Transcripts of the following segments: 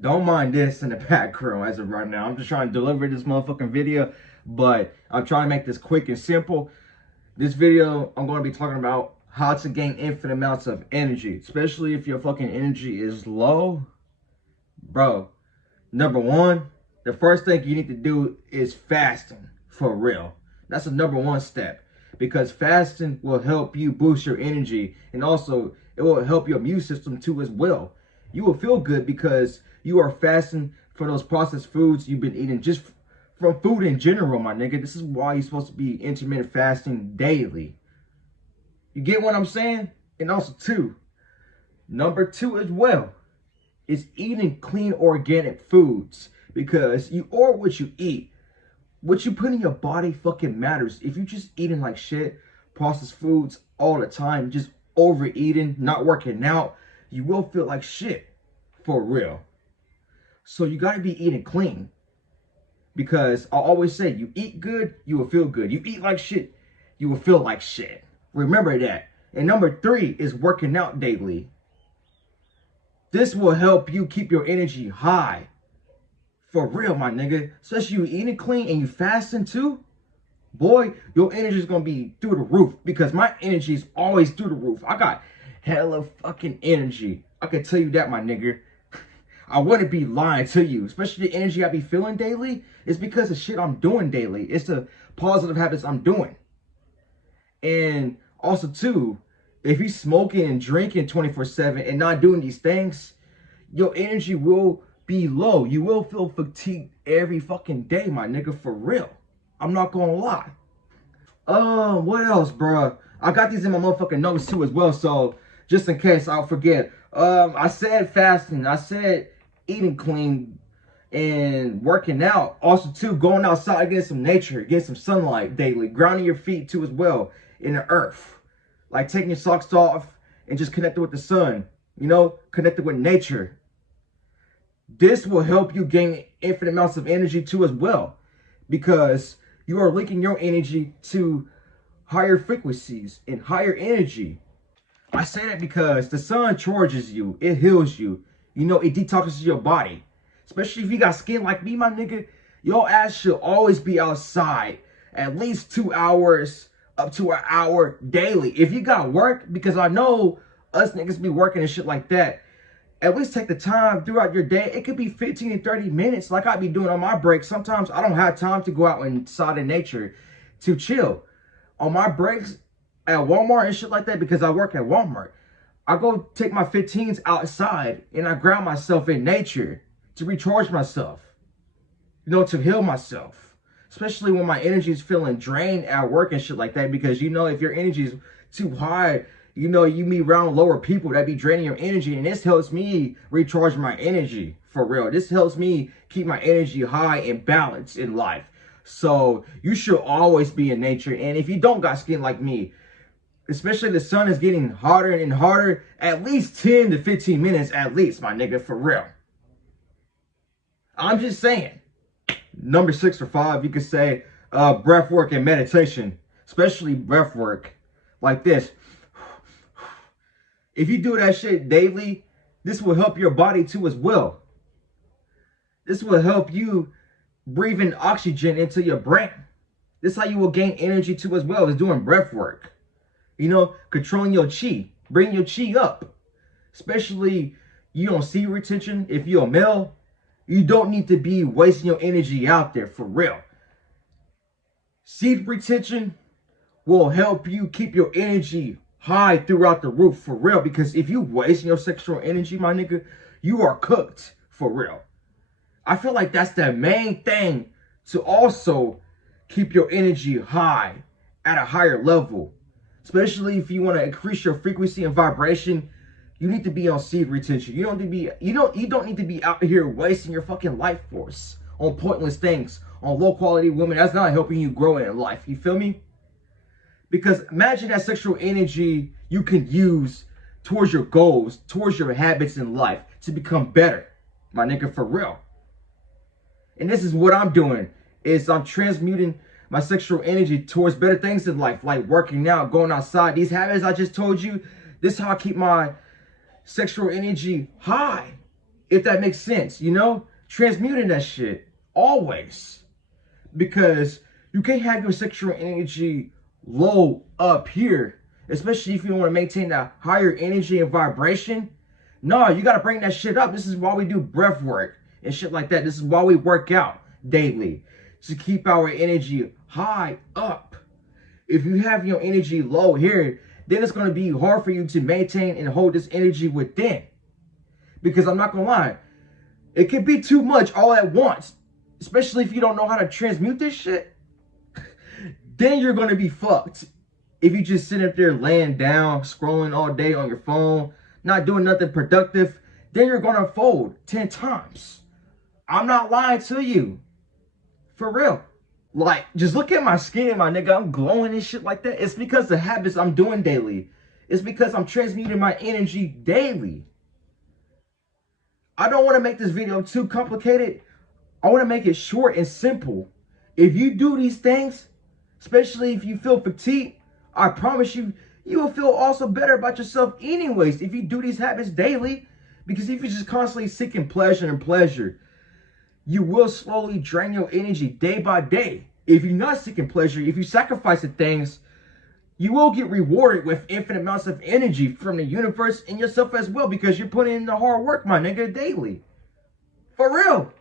Don't mind this in the background as of right now. I'm just trying to deliver this motherfucking video, but I'm trying to make this quick and simple. This video, I'm going to be talking about how to gain infinite amounts of energy, especially if your fucking energy is low. Bro, number one, the first thing you need to do is fasting, for real. That's the number one step, because fasting will help you boost your energy, and also it will help your immune system too as well. You will feel good because you are fasting for those processed foods you've been eating, just from food in general, my nigga. This is why you're supposed to be intermittent fasting daily. You get what I'm saying? And also number two as well, is eating clean organic foods, because you are what you eat. What you put in your body fucking matters. If you're just eating like shit, processed foods all the time, just overeating, not working out, you will feel like shit, for real. So you gotta be eating clean, because I always say, you eat good, you will feel good. You eat like shit, you will feel like shit. Remember that. And number three is working out daily. This will help you keep your energy high. For real, my nigga. Especially you eating clean and you fasting too. Boy, your energy is going to be through the roof, because my energy is always through the roof. I got hella fucking energy. I can tell you that, my nigga. I wouldn't be lying to you. Especially the energy I be feeling daily is because of shit I'm doing daily. It's the positive habits I'm doing. And also too, if you smoking and drinking 24/7 and not doing these things, your energy will be low. You will feel fatigued every fucking day, my nigga, for real. I'm not gonna lie. What else, bruh? I got these in my motherfucking notes too as well, so just in case I'll forget. I said fasting, I said eating clean and working out. Also too, going outside, getting some nature, getting some sunlight daily, grounding your feet too as well in the earth. Like taking your socks off and just connecting with the sun, you know, connected with nature. This will help you gain infinite amounts of energy too as well, because you are linking your energy to higher frequencies and higher energy. I say that because the sun charges you, it heals you, you know, it detoxes your body. Especially if you got skin like me, my nigga, your ass should always be outside at least 2 hours up to an hour daily. If you got work, because I know us niggas be working and shit like that, at least take the time throughout your day. It could be 15 and 30 minutes like I be doing on my breaks. Sometimes I don't have time to go out inside in nature to chill. On my breaks at Walmart and shit like that, because I work at Walmart, I go take my 15s outside and I ground myself in nature to recharge myself, you know, to heal myself. Especially when my energy is feeling drained at work and shit like that, because you know, if your energy is too high, you know, you be around lower people that be draining your energy, and this helps me recharge my energy, for real. This helps me keep my energy high and balanced in life. So you should always be in nature. And if you don't got skin like me, especially the sun is getting hotter and hotter, at least 10 to 15 minutes at least, my nigga, for real. I'm just saying. Number 6 or 5, you could say breath work and meditation, especially breath work like this. If you do that shit daily, this will help your body too as well. This will help you breathe in oxygen into your brain. This is how you will gain energy too as well, is doing breath work. You know, controlling your chi, bring your chi up. Especially you don't see retention. If you're a male, you don't need to be wasting your energy out there, for real. Seed retention will help you keep your energy high throughout the roof, for real. Because if you waste your sexual energy, my nigga, you are cooked, for real. I feel like that's the main thing, to also keep your energy high at a higher level. Especially if you want to increase your frequency and vibration, you need to be on seed retention. You don't need to be out here wasting your fucking life force on pointless things, on low quality women. That's not helping you grow in life. You feel me? Because imagine that sexual energy you can use towards your goals, towards your habits in life, to become better, my nigga, for real. And this is what I'm doing, is I'm transmuting my sexual energy towards better things in life, like working out, going outside. These habits I just told you, this is how I keep my sexual energy high. If that makes sense, you know? Transmuting that shit. Always. Because you can't have your sexual energy low up here. Especially if you want to maintain that higher energy and vibration. No, you got to bring that shit up. This is why we do breath work and shit like that. This is why we work out daily. To keep our energy high up. If you have your energy low here, then it's going to be hard for you to maintain and hold this energy within. Because I'm not going to lie, it can be too much all at once. Especially if you don't know how to transmute this shit. Then you're going to be fucked. If you just sit up there laying down, scrolling all day on your phone, not doing nothing productive, then you're going to fold 10 times. I'm not lying to you. For real. Like, just look at my skin, my nigga. I'm glowing and shit like that. It's because the habits I'm doing daily. It's because I'm transmuting my energy daily. I don't want to make this video too complicated. I want to make it short and simple. If you do these things, especially if you feel fatigued, I promise you, you will feel also better about yourself anyways if you do these habits daily. Because if you're just constantly seeking pleasure and pleasure, you will slowly drain your energy day by day. If you're not seeking pleasure, if you sacrifice the things, you will get rewarded with infinite amounts of energy from the universe and yourself as well, because you're putting in the hard work, my nigga, daily. For real.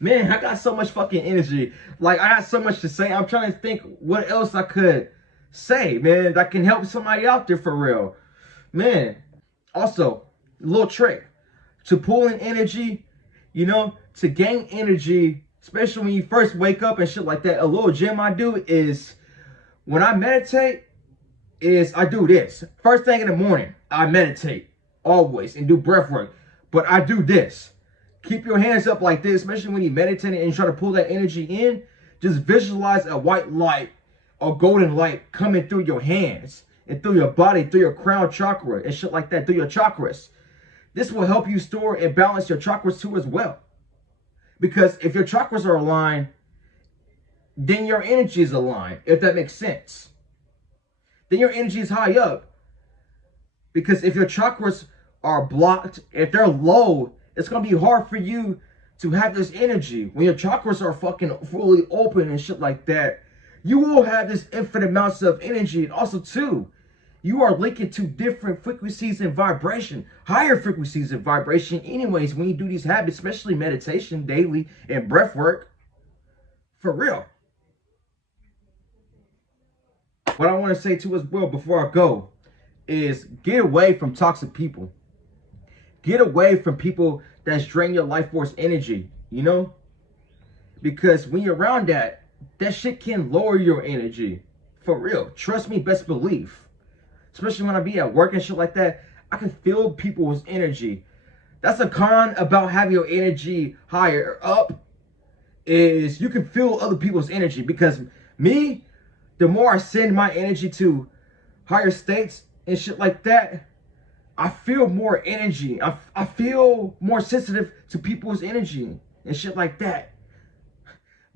Man, I got so much fucking energy. Like, I got so much to say. I'm trying to think what else I could say, man, that can help somebody out there for real. Man, also, a little trick. To pull in energy, you know, to gain energy, especially when you first wake up and shit like that, a little gem I do is, when I meditate, I do this. First thing in the morning, I meditate, always, and do breath work. But I do this. Keep your hands up like this, especially when you're meditating and you try to pull that energy in. Just visualize a white light or golden light coming through your hands and through your body, through your crown chakra and shit like that, through your chakras. This will help you store and balance your chakras too as well. Because if your chakras are aligned, then your energy is aligned, if that makes sense. Then your energy is high up. Because if your chakras are blocked, if they're low, it's going to be hard for you to have this energy. When your chakras are fucking fully open and shit like that, you will have this infinite amounts of energy. And also too, you are linking to different frequencies and vibration, higher frequencies and vibration anyways when you do these habits, especially meditation daily and breath work. For real. What I want to say too as well before I go is get away from toxic people. Get away from people that's draining your life force energy, you know? Because when you're around that shit can lower your energy. For real. Trust me, best believe. Especially when I be at work and shit like that, I can feel people's energy. That's a con about having your energy higher up, is you can feel other people's energy. Because me, the more I send my energy to higher states and shit like that, I feel more energy. I feel more sensitive to people's energy and shit like that.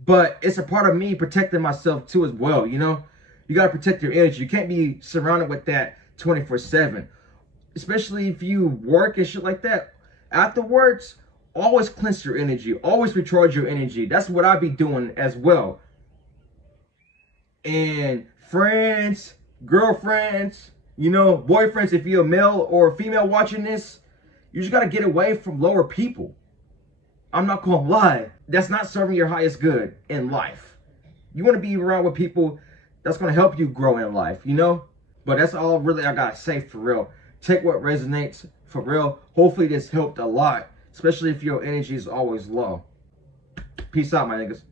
But it's a part of me protecting myself too as well, you know? You got to protect your energy. You can't be surrounded with that 24/7. Especially if you work and shit like that. Afterwards, always cleanse your energy. Always recharge your energy. That's what I be doing as well. And friends, girlfriends, you know, boyfriends, if you're a male or female watching this, you just got to get away from lower people. I'm not going to lie. That's not serving your highest good in life. You want to be around with people that's going to help you grow in life, you know? But that's all really I got to say for real. Take what resonates for real. Hopefully this helped a lot, especially if your energy is always low. Peace out, my niggas.